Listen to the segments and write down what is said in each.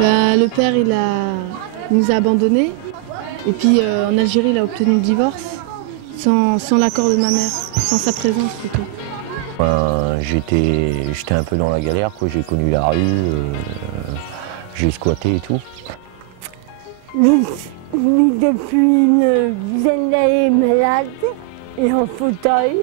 Le père, il nous a abandonnés. Et puis en Algérie, il a obtenu le divorce sans l'accord de ma mère, sans sa présence plutôt. J'étais un peu dans la galère, quoi. J'ai connu la rue, j'ai squatté et tout. Oui, depuis une dizaine d'années malade et en fauteuil.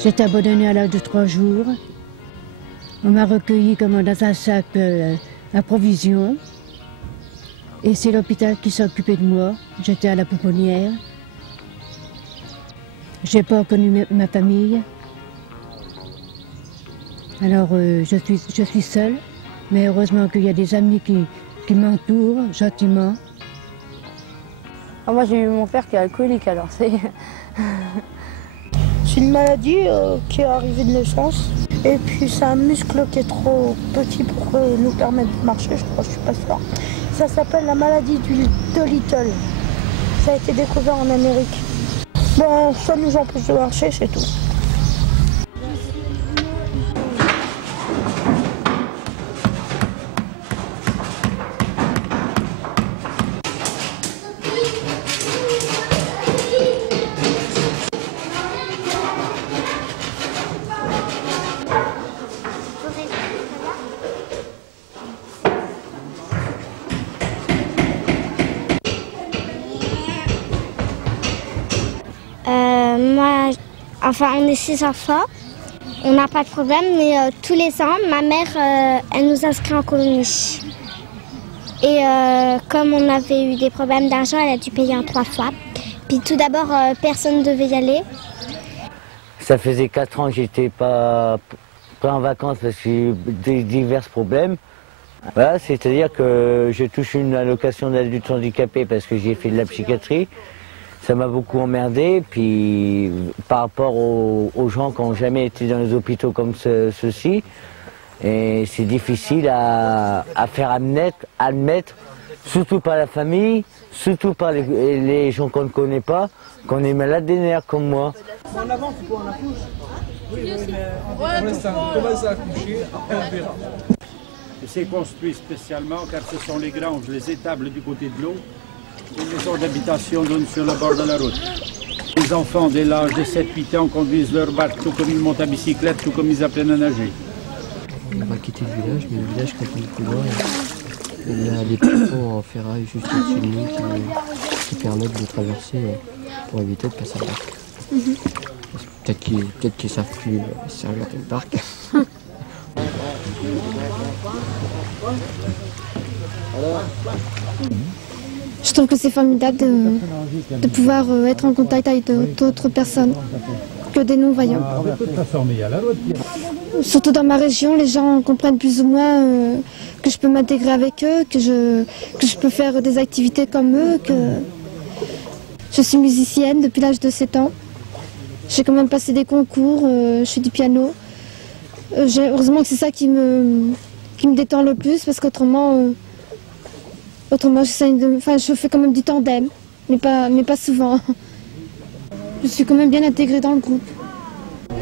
J'étais abandonnée à l'âge de 3 jours. On m'a recueilli comme dans un sac à provisions. Et c'est l'hôpital qui s'est occupé de moi. J'étais à la pouponnière. J'ai pas connu ma famille. Alors je suis seule, mais heureusement qu'il y a des amis qui m'entourent gentiment. Moi j'ai eu mon père qui est alcoolique, alors c'est... C'est une maladie qui est arrivée de naissance. Et puis c'est un muscle qui est trop petit pour nous permettre de marcher, je crois, je suis pas sûre. Ça s'appelle la maladie de Little. Ça a été découvert en Amérique. Bon, ça nous empêche de marcher, c'est tout. Enfin, on est 6 enfants, on n'a pas de problème, mais tous les ans, ma mère, elle nous inscrit en colonie. Et comme on avait eu des problèmes d'argent, elle a dû payer en 3 fois. Puis tout d'abord, personne ne devait y aller. Ça faisait 4 ans que j'étais pas en vacances parce que j'ai eu divers problèmes. Voilà, c'est-à-dire que je touche une allocation d'adulte handicapé parce que j'ai fait de la psychiatrie. Ça m'a beaucoup emmerdé, puis par rapport aux gens qui n'ont jamais été dans les hôpitaux comme ceux-ci, et c'est difficile à faire admettre, surtout par la famille, surtout par les gens qu'on ne connaît pas, qu'on est malade des nerfs comme moi. En avant, tu peux en accoucher. Oui, mais on commence à accoucher, après on verra. C'est construit spécialement car ce sont les granges, les étables du côté de l'eau. Les maisons d'habitation donnent sur le bord de la route. Les enfants dès l'âge de 7-8 ans conduisent leur barque tout comme ils montent à bicyclette, tout comme ils apprennent à nager. On va quitter le village, mais le village continue plus loin. Il y a des ponts en ferraille juste au-dessus de nous qui permettent de traverser pour éviter de passer le parc. Peut-être qu'ils savent plus servir le parc. Je trouve que c'est formidable de pouvoir être en contact avec d'autres personnes que des non-voyants. Surtout dans ma région, les gens comprennent plus ou moins que je peux m'intégrer avec eux, que je peux faire des activités comme eux, que je suis musicienne depuis l'âge de 7 ans. J'ai quand même passé des concours, je fais du piano. Heureusement que c'est ça qui me détend le plus, parce qu'autrement... je fais quand même du tandem, mais pas souvent. Je suis quand même bien intégrée dans le groupe.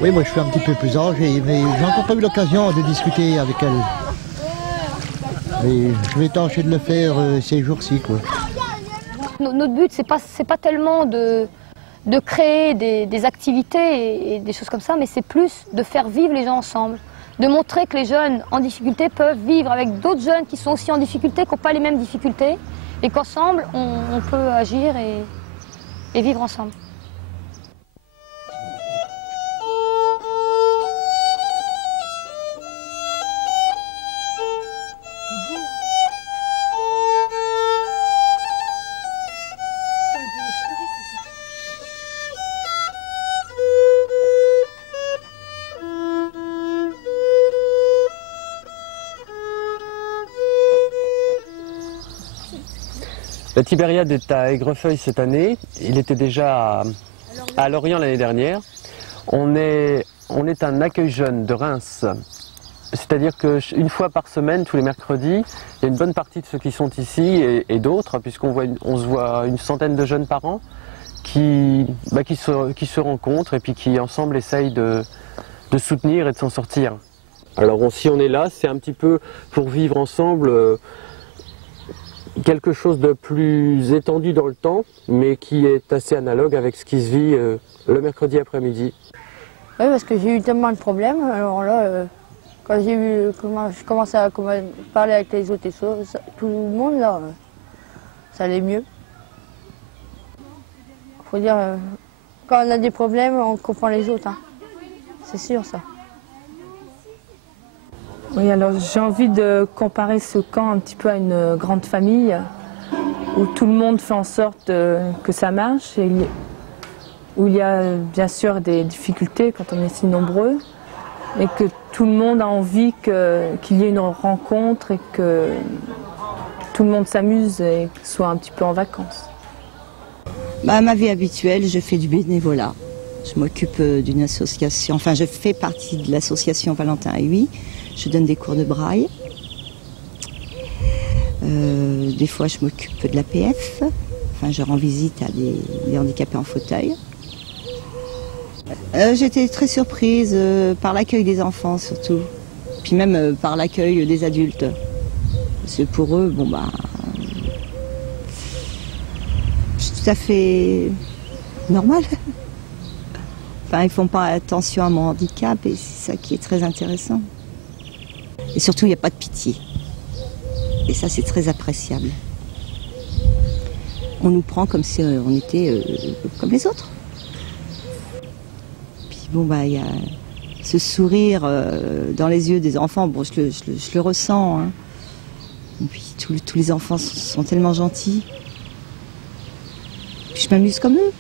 Oui, moi je suis un petit peu plus âgé, mais j'ai encore pas eu l'occasion de discuter avec elle. Mais je vais tâcher de le faire ces jours-ci, quoi. Notre but, c'est pas tellement de créer des activités et des choses comme ça, mais c'est plus de faire vivre les gens ensemble. De montrer que les jeunes en difficulté peuvent vivre avec d'autres jeunes qui sont aussi en difficulté, qui n'ont pas les mêmes difficultés, et qu'ensemble, on peut agir et vivre ensemble. La Tibériade est à Aigrefeuille cette année. Il était déjà à Lorient l'année dernière. On est un accueil jeune de Reims. C'est-à-dire qu'une fois par semaine, tous les mercredis, il y a une bonne partie de ceux qui sont ici et d'autres, puisqu'on se voit une centaine de jeunes par an qui se rencontrent et puis qui ensemble essayent de soutenir et de s'en sortir. Alors si on est là, c'est un petit peu pour vivre ensemble quelque chose de plus étendu dans le temps, mais qui est assez analogue avec ce qui se vit le mercredi après-midi. Oui, parce que j'ai eu tellement de problèmes, alors là, quand je commence à parler avec les autres et tout le monde, là, ça allait mieux. Faut dire, quand on a des problèmes, on comprend les autres, hein. C'est sûr ça. Oui, alors j'ai envie de comparer ce camp un petit peu à une grande famille où tout le monde fait en sorte que ça marche, et où il y a bien sûr des difficultés quand on est si nombreux, mais que tout le monde a envie qu'il y ait une rencontre et que tout le monde s'amuse et soit un petit peu en vacances. Ma vie habituelle, je fais du bénévolat. Je m'occupe d'une association, enfin je fais partie de l'association Valentin et Huy. Je donne des cours de braille. Des fois je m'occupe de l'APF. Enfin je rends visite à des handicapés en fauteuil. J'étais très surprise par l'accueil des enfants surtout. Puis même par l'accueil des adultes. Parce que pour eux, bon bah... c'est tout à fait normal. Enfin, ils ne font pas attention à mon handicap et c'est ça qui est très intéressant. Et surtout, il n'y a pas de pitié. Et ça, c'est très appréciable. On nous prend comme si on était comme les autres. Puis bon, bah, il y a ce sourire dans les yeux des enfants. Bon, je le ressens. Hein. Et puis tous les enfants sont tellement gentils. Puis je m'amuse comme eux.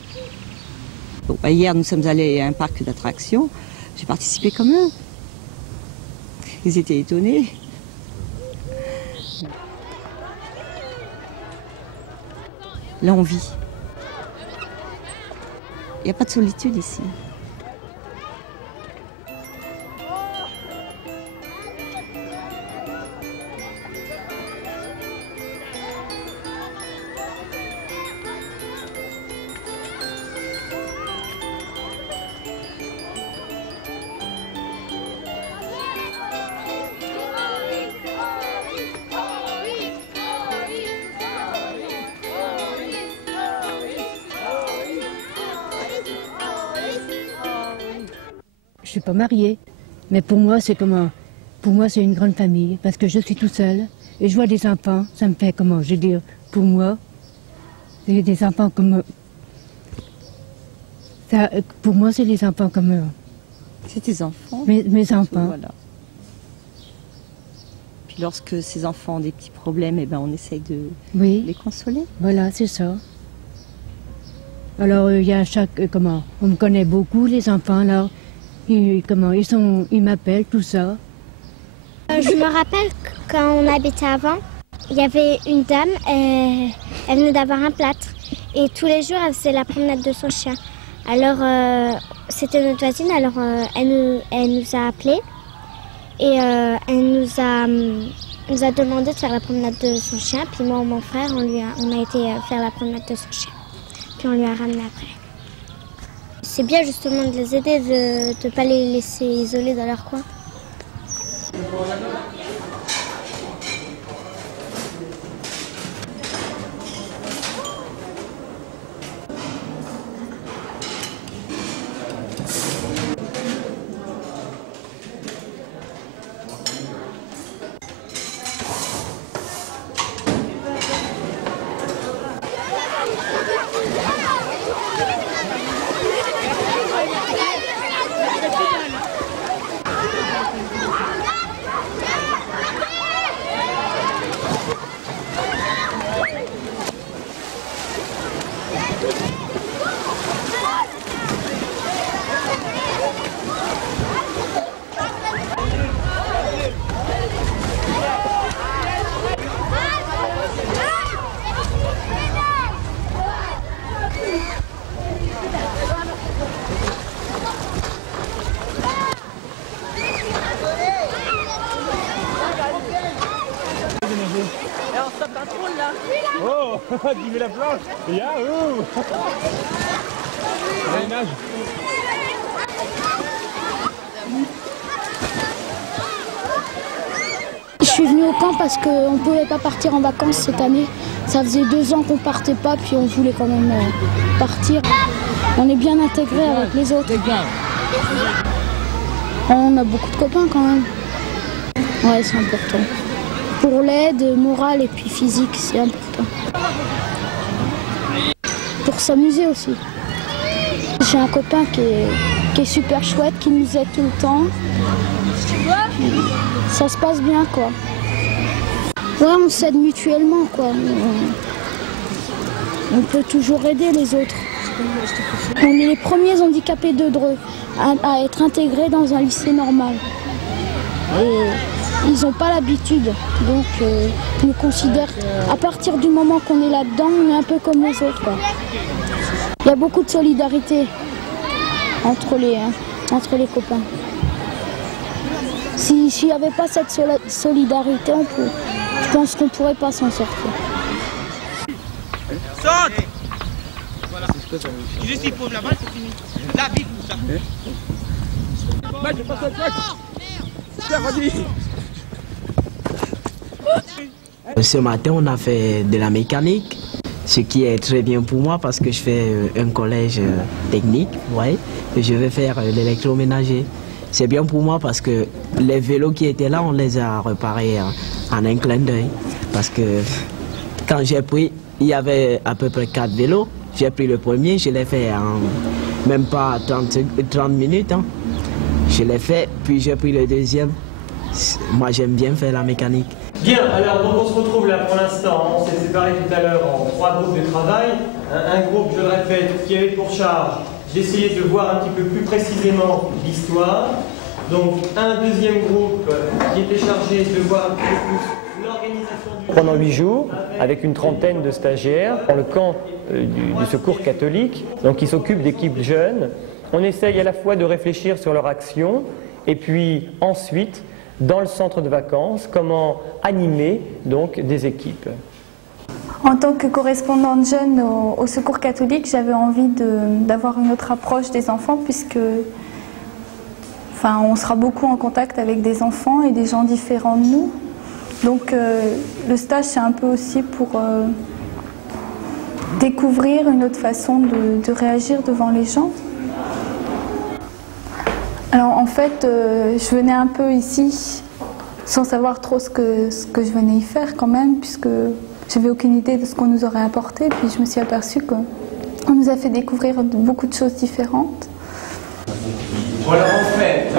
Bon, bah, hier, nous sommes allés à un parc d'attractions. J'ai participé comme eux. Ils étaient étonnés. Là, on vit. Il n'y a pas de solitude ici. Je suis pas mariée, mais pour moi c'est comment? Pour moi c'est une grande famille parce que je suis tout seule et je vois des enfants, ça me fait comment? Je veux dire, pour moi, c'est des enfants comme ça. Pour moi c'est des enfants comme eux. C'est tes enfants. Mes enfants. Voilà. Puis lorsque ces enfants ont des petits problèmes, eh ben on essaye de les consoler. Voilà, c'est ça. Alors il y a comment? On me connaît beaucoup les enfants alors. Ils m'appellent, tout ça. Je me rappelle quand on habitait avant, il y avait une dame, elle venait d'avoir un plâtre. Et tous les jours, elle faisait la promenade de son chien. Alors, c'était notre voisine, alors elle nous a appelés. Et elle nous a demandé de faire la promenade de son chien. Puis moi et mon frère, on a été faire la promenade de son chien. Puis on lui a ramené après. C'est bien justement de les aider, de ne pas les laisser isolés dans leur coin. Activez la planche. Yahoo! Allez, nage. Je suis venue au camp parce qu'on ne pouvait pas partir en vacances cette année. Ça faisait 2 ans qu'on partait pas, puis on voulait quand même partir. On est bien intégrés avec les autres. On a beaucoup de copains quand même. Ouais, c'est important. Pour l'aide morale et puis physique, c'est important. Pour s'amuser aussi. J'ai un copain qui est super chouette, qui nous aide tout le temps. Ça se passe bien, quoi. Ouais, on s'aide mutuellement, quoi. On peut toujours aider les autres. On est les premiers handicapés de Dreux à être intégrés dans un lycée normal. Et ils n'ont pas l'habitude, donc ils nous considèrent, à partir du moment qu'on est là-dedans, on est un peu comme les autres, quoi. Il y a beaucoup de solidarité entre les copains. S'il n'y avait pas cette solidarité, je pense qu'on ne pourrait pas s'en sortir. Saute! Voilà. Juste il pose la balle, c'est fini. La vie, tout ça. Mec, passe la plaque. Tiens, vas-y. Ce matin, on a fait de la mécanique, ce qui est très bien pour moi parce que je fais un collège technique, ouais, et je vais faire l'électroménager. C'est bien pour moi parce que les vélos qui étaient là, on les a réparés en un clin d'œil. Parce que quand j'ai pris, il y avait à peu près 4 vélos. J'ai pris le premier, je l'ai fait en même pas 30 minutes. Hein. Je l'ai fait, puis j'ai pris le deuxième. Moi, j'aime bien faire la mécanique. Bien, alors donc on se retrouve là pour l'instant. On s'est séparés tout à l'heure en 3 groupes de travail. Un groupe, je le répète, qui avait pour charge d'essayer de voir un petit peu plus précisément l'histoire. Donc un deuxième groupe qui était chargé de voir un petit peu plus l'organisation du... Pendant 8 jours, avec une trentaine de stagiaires, dans le camp du secours catholique, donc qui s'occupe d'équipes jeunes, on essaye à la fois de réfléchir sur leur action et puis ensuite, dans le centre de vacances, comment animer donc des équipes. En tant que correspondante jeune au Secours catholique, j'avais envie d'avoir une autre approche des enfants puisque on sera beaucoup en contact avec des enfants et des gens différents de nous. Donc le stage, c'est un peu aussi pour découvrir une autre façon de réagir devant les gens. Alors en fait, je venais un peu ici sans savoir trop ce que je venais y faire quand même, puisque je n'avais aucune idée de ce qu'on nous aurait apporté. Puis je me suis aperçue qu'on nous a fait découvrir beaucoup de choses différentes. Voilà, en fait,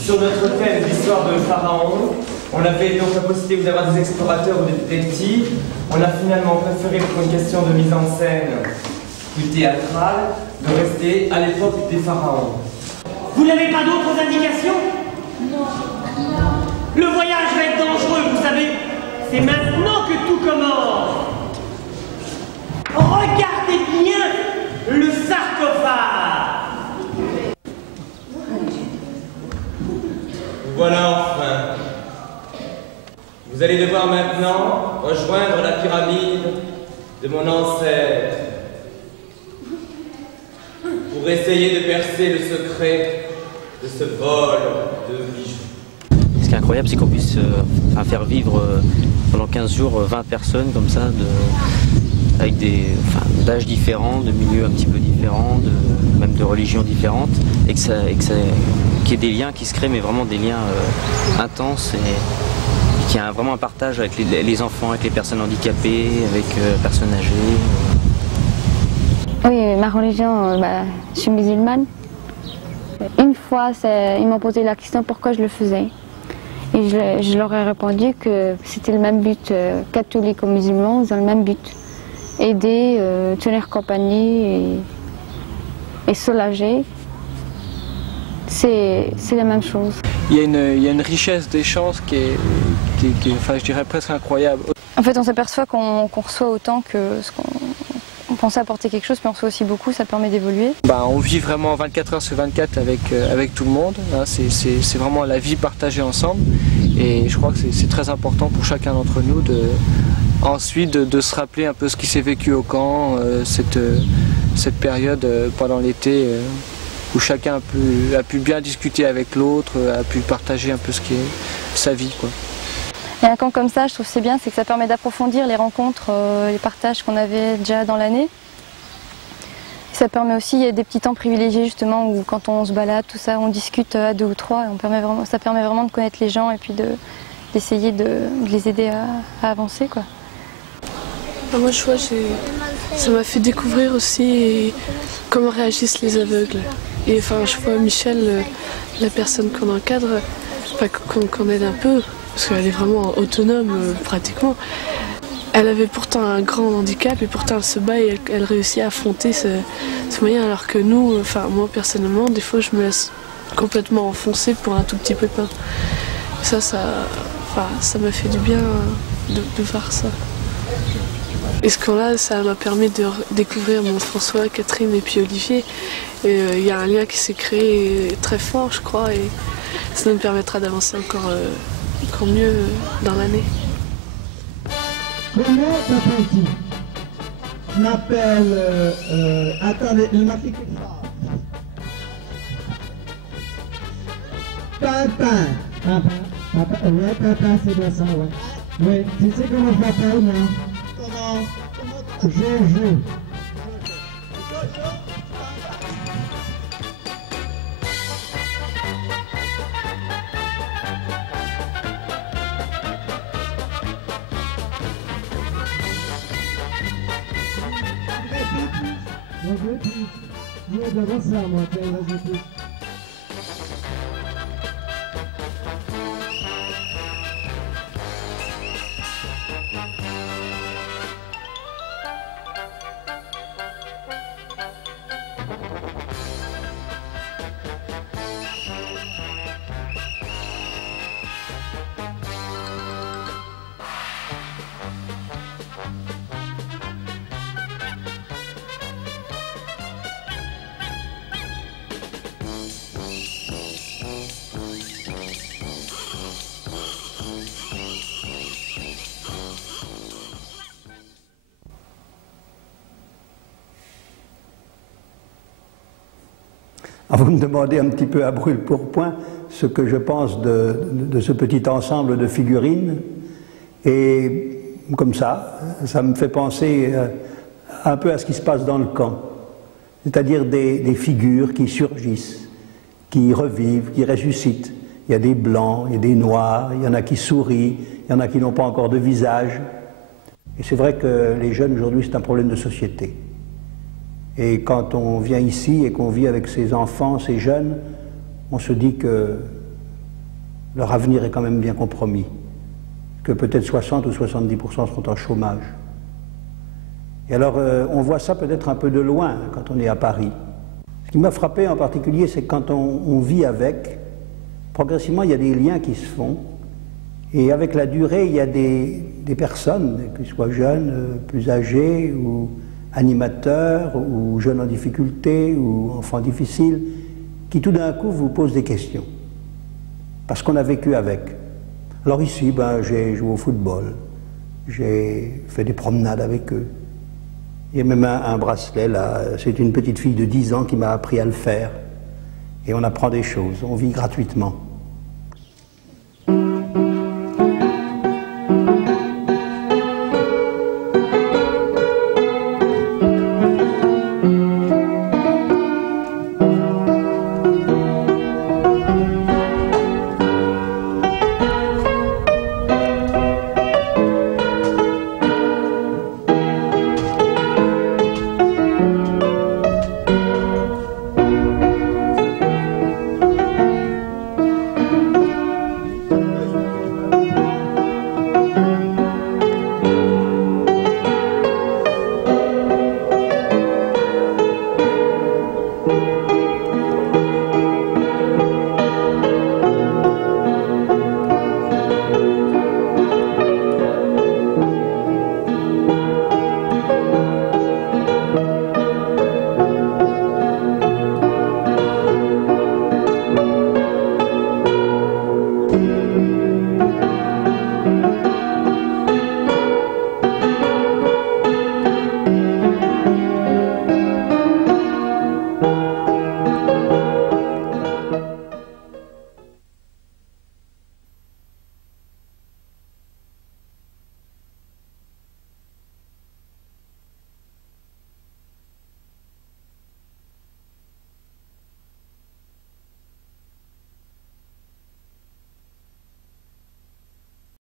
sur notre thème d'histoire de Pharaon, on avait donc la possibilité d'avoir des explorateurs ou des détectives. On a finalement préféré, pour une question de mise en scène plus théâtrale, de rester à l'époque des pharaons. Vous n'avez pas d'autres indications? Non. Le voyage va être dangereux, vous savez. C'est maintenant que tout commence. Regardez bien le sarcophage. Voilà enfin. Vous allez devoir maintenant rejoindre la pyramide de mon ancêtre pour essayer de percer le secret de ce vol de bijoux. Ce qui est incroyable, c'est qu'on puisse faire vivre pendant 15 jours 20 personnes comme ça, avec d'âges différents, de milieux un petit peu différents, même de religions différentes, et qu'il y ait des liens qui se créent, mais vraiment des liens intenses, et qu'il y a vraiment un partage avec les enfants, avec les personnes handicapées, avec les personnes âgées. Oui, ma religion, je suis musulmane. Une fois, ils m'ont posé la question pourquoi je le faisais. Et je leur ai répondu que c'était le même but, catholique ou musulman, ils ont le même but. Aider, tenir compagnie et soulager, c'est la même chose. Il y a une richesse d'échange qui est, je dirais, presque incroyable. En fait, on s'aperçoit qu'on reçoit autant que ce qu'on pensait apporter quelque chose, puis on reçoit aussi beaucoup, ça permet d'évoluer. On vit vraiment 24 heures sur 24 avec tout le monde, hein. C'est vraiment la vie partagée ensemble, et je crois que c'est très important pour chacun d'entre nous ensuite de se rappeler un peu ce qui s'est vécu au camp, cette période pendant l'été où chacun a pu bien discuter avec l'autre, a pu partager un peu ce qui est sa vie, quoi. Et un camp comme ça, je trouve que c'est bien, c'est que ça permet d'approfondir les rencontres, les partages qu'on avait déjà dans l'année. Ça permet aussi des petits temps privilégiés justement où quand on se balade, tout ça, on discute à 2 ou 3 et ça permet vraiment de connaître les gens et puis d'essayer de les aider à avancer, quoi. Moi je vois, ça m'a fait découvrir aussi comment réagissent les aveugles. Et enfin je vois Michel, la personne qu'on encadre, qu'on aide un peu, parce qu'elle est vraiment autonome pratiquement. Elle avait pourtant un grand handicap et pourtant elle se bat et elle réussit à affronter ce moyen, alors que nous, enfin moi personnellement, des fois je me laisse complètement enfoncer pour un tout petit peu de pain. Ça m'a fait du bien de voir ça. Et ce camp-là, ça m'a permis de découvrir mon François, Catherine et puis Olivier. Et il y a un lien qui s'est créé très fort, je crois, et ça nous permettra d'avancer encore mieux dans l'année. Comment t'appelles-tu? Je m'appelle... attendez, il m'a fait quelque chose. Tintin. Tintin, ouais, Tintin, c'est bien ça, ouais. Oui, tu sais comment je m'appelle, moi? Comment? Jojo. Je vais devant ça, moi, vas-y plus. Vous me demandez un petit peu à brûle-pourpoint ce que je pense de ce petit ensemble de figurines. Et comme ça me fait penser un peu à ce qui se passe dans le camp. C'est-à-dire des figures qui surgissent, qui revivent, qui ressuscitent. Il y a des blancs, il y a des noirs, il y en a qui sourient, il y en a qui n'ont pas encore de visage. Et c'est vrai que les jeunes aujourd'hui, c'est un problème de société. Et quand on vient ici et qu'on vit avec ces enfants, ces jeunes, on se dit que leur avenir est quand même bien compromis. Que peut-être 60 ou 70% seront en chômage. Et alors, on voit ça peut-être un peu de loin quand on est à Paris. Ce qui m'a frappé en particulier, c'est que quand on vit avec, progressivement, il y a des liens qui se font. Et avec la durée, il y a des personnes, qu'ils soient jeunes, plus âgés, ou animateurs, ou jeunes en difficulté, ou enfants difficiles, qui tout d'un coup vous posent des questions. Parce qu'on a vécu avec. Alors ici, j'ai joué au football, j'ai fait des promenades avec eux. Il y a même un bracelet là, c'est une petite fille de 10 ans qui m'a appris à le faire. Et on apprend des choses, on vit gratuitement.